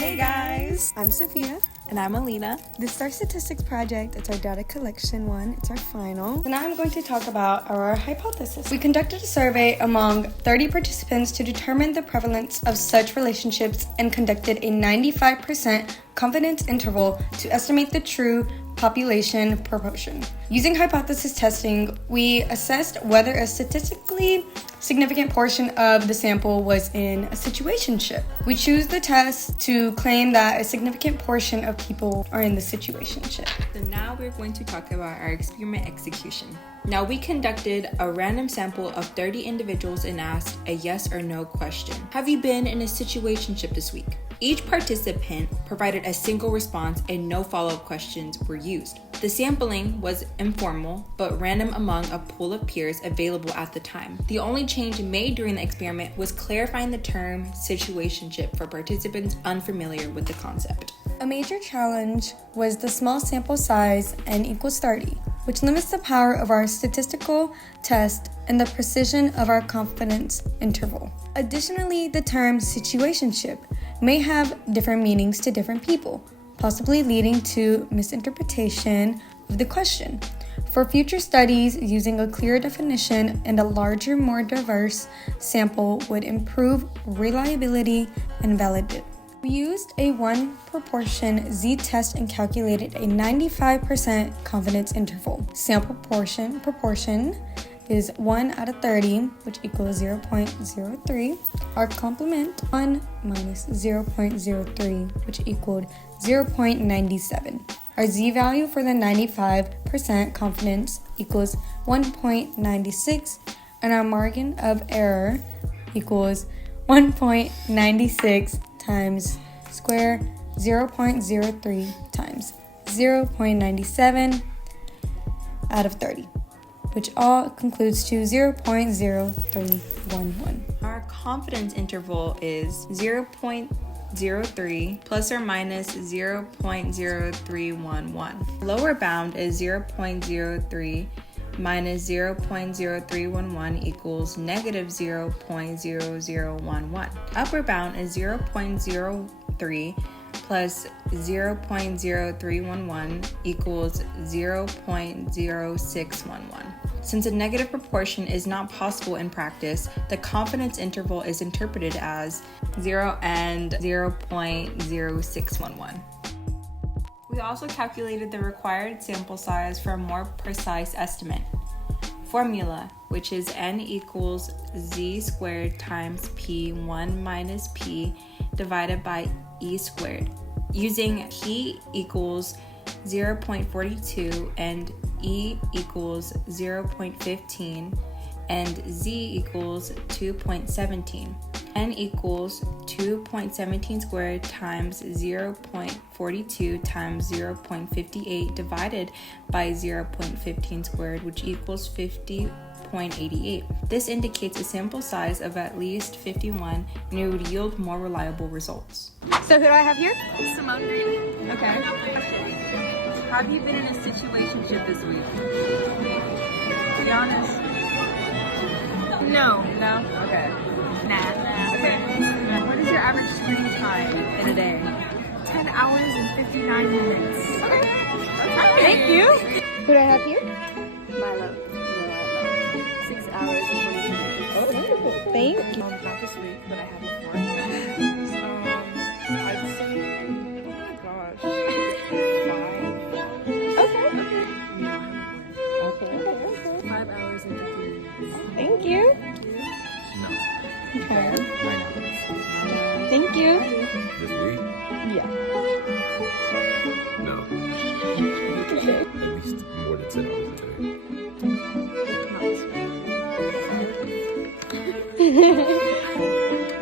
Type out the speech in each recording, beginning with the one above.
Hey guys, I'm Sophia. and I'm Alina. This is our statistics project. It's our data collection one. It's our final. So now I'm going to talk about our hypothesis. We conducted a survey among 30 participants to determine the prevalence of such relationships and conducted a 95% confidence interval to estimate the true population proportion. Using hypothesis testing, we assessed whether a statistically significant portion of the sample was in a situationship. We choose the test to claim that a significant portion of people are in the situationship. So now we're going to talk about our experiment execution. Now we conducted a random sample of 30 individuals and asked a yes or no question. Have you been in a situationship this week? Each participant provided a single response and no follow-up questions were used. The sampling was informal but random among a pool of peers available at the time. The only change made during the experiment was clarifying the term situationship for participants unfamiliar with the concept. A major challenge was the small sample size, n equals 30, which limits the power of our statistical test and the precision of our confidence interval. Additionally, the term situationship may have different meanings to different people, possibly leading to misinterpretation of the question. For future studies, using a clear definition and a larger, more diverse sample would improve reliability and validity. We used a 1 proportion z-test and calculated a 95% confidence interval. Sample proportion is 1 out of 30, which equals 0.03. Our complement 1 minus 0.03, which equaled 0.97. Our z-value for the 95% confidence equals 1.96, and our margin of error equals 1.96 times square 0.03 times 0.97 out of 30, which all concludes to 0.0311. Our confidence interval is 0.03 plus or minus 0.0311. Lower bound is 0.03 minus 0.0311 equals negative 0.0011. Upper bound is 0.03 plus 0.0311 equals 0.0611. Since a negative proportion is not possible in practice, the confidence interval is interpreted as 0 and 0.0611. We also calculated the required sample size for a more precise estimate. Formula, which is n equals z squared times p1 minus p divided by e squared. Using p equals 0.42 and e equals 0.15 and z equals 2.17. N equals 2.17 squared times 0.42 times 0.58 divided by 0.15 squared, which equals 50.88. This indicates a sample size of at least 51, and it would yield more reliable results. So who do I have here? Simone Green. Okay. Have you been in a situationship this week? To be honest. No. No? Okay. Nah. Okay. What is your average screen time in a day? 10 hours and 59 minutes. Okay. Thank you. Who do I have here? Milo. 6 hours and 42 minutes. Oh, wonderful. Thank you. Not this week, but I have before. I'd say, oh my gosh, 5. Okay. 5 hours and 50 minutes. Thank you. No. Okay. 9 hours. Thank you. This week? Yeah. No. Okay. At least more than 10 hours a day.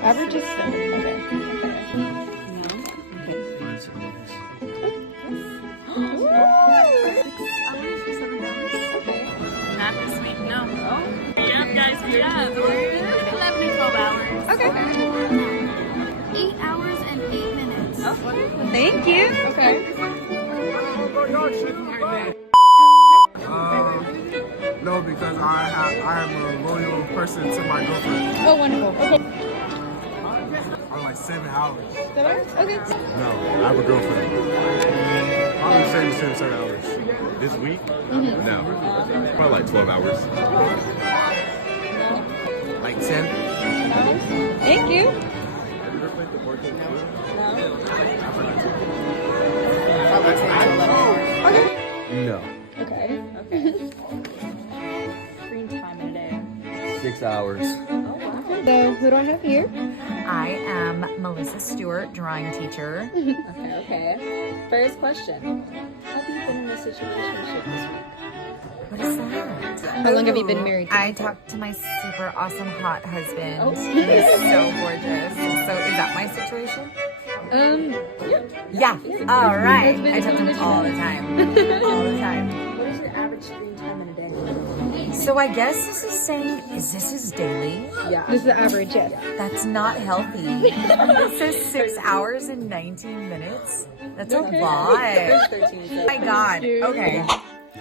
Average is 7. Okay. Not this week, no. Oh. Yeah, guys, we have 11 and 12 hours. Okay. 8 hours and 8 minutes. Thank you. Okay. No, because I am a loyal person to my girlfriend. Oh, wonderful. Okay. I'm like 7 hours. 7 hours? Okay. No, I have a girlfriend. Probably the same 7 hours. This week? No. Probably like 12 hours. Like 10? Thank you. No. Okay. Screen time in a day. 6 hours. So, who do I have here? I am Melissa Stewart, drawing teacher. Okay. First question. Have you been in a situationship this week? What is that? How long have you been married to? I talked to my super awesome hot husband. He's so gorgeous. So is that my situation? Yeah. All right. I talk to him all the time. All the time. What is your average screen time in a day? So I guess this is saying, is this his daily? Yeah. This is the average, yes. That's not healthy. It says 6 hours and 19 minutes. That's a lot. Oh my God. Okay.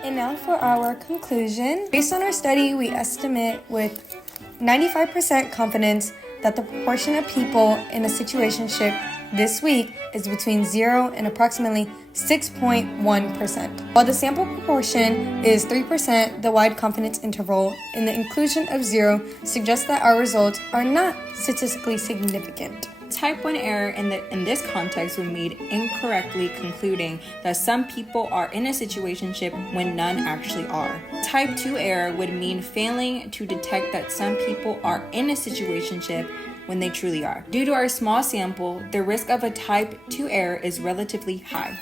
And now for our conclusion. Based on our study, we estimate with 95% confidence that the proportion of people in a situationship this week is between 0 and approximately 6.1%. While the sample proportion is 3%, the wide confidence interval in the inclusion of 0 suggests that our results are not statistically significant. Type 1 error in this context would mean incorrectly concluding that some people are in a situationship when none actually are. Type 2 error would mean failing to detect that some people are in a situationship when they truly are. Due to our small sample, the risk of a type 2 error is relatively high.